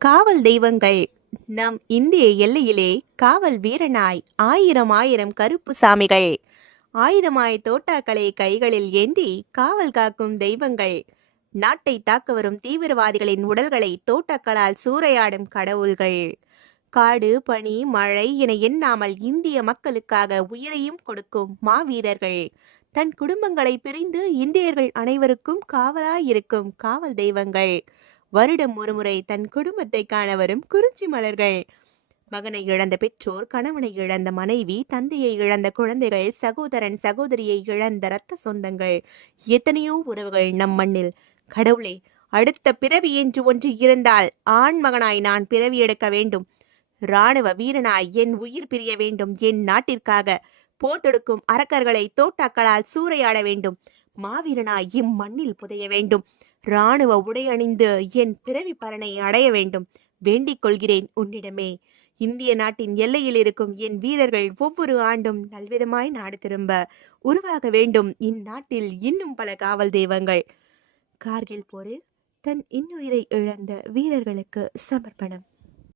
காவல் தெய்வங்கள் நம் இந்திய எல்லையிலே காவல் வீரனாய் ஆயிரம் ஆயிரம் கருப்பு சாமிகள் ஆயுதமாய் தோட்டாக்களை கைகளில் ஏந்தி காவல் காக்கும் தெய்வங்கள். நாட்டை தாக்க வரும் தீவிரவாதிகளின் உடல்களை தோட்டாக்களால் சூறையாடும் கடவுள்கள். காடு பனி மழை என எண்ணாமல் இந்திய மக்களுக்காக உயிரையும் கொடுக்கும் மாவீரர்கள். தன் குடும்பங்களை பிரிந்து இந்தியர்கள் அனைவருக்கும் காவலாயிருக்கும் காவல் தெய்வங்கள். வருடம் ஒருமுறை தன் குடும்பத்தை காண வரும் குறிஞ்சி மலர்கள். மகனை இழந்த பெற்றோர், கணவனை இழந்த மனைவி, தந்தையை இழந்த குழந்தைகள், சகோதரன் சகோதரியை இழந்த இரத்த சொந்தங்கள், எத்தனையோ உறவுகள் நம் மண்ணில். கடவுளே, அடுத்த பிறவி என்று ஒன்று இருந்தால் ஆண் மகனாய் நான் பிறவி எடுக்க வேண்டும். இராணுவ வீரனாய் என் உயிர் பிரிய வேண்டும். என் நாட்டிற்காக போர் தொடுக்கும் அரக்கர்களை தோட்டாக்களால் சூறையாட வேண்டும். மாவீரனாய் இம்மண்ணில் புதைய வேண்டும். இராணுவ உடை அணிந்து என் பிறவி பலனை அடைய வேண்டும். வேண்டிக் கொள்கிறேன் உன்னிடமே. இந்திய நாட்டின் எல்லையில் இருக்கும் என் வீரர்கள் ஒவ்வொரு ஆண்டும் நல்விதமாய் நாடு திரும்ப உருவாக வேண்டும். இந்நாட்டில் இன்னும் பல காவல் தெய்வங்கள். கார்கில் போரில் தன் இன்னுயிரை இழந்த வீரர்களுக்கு சமர்ப்பணம்.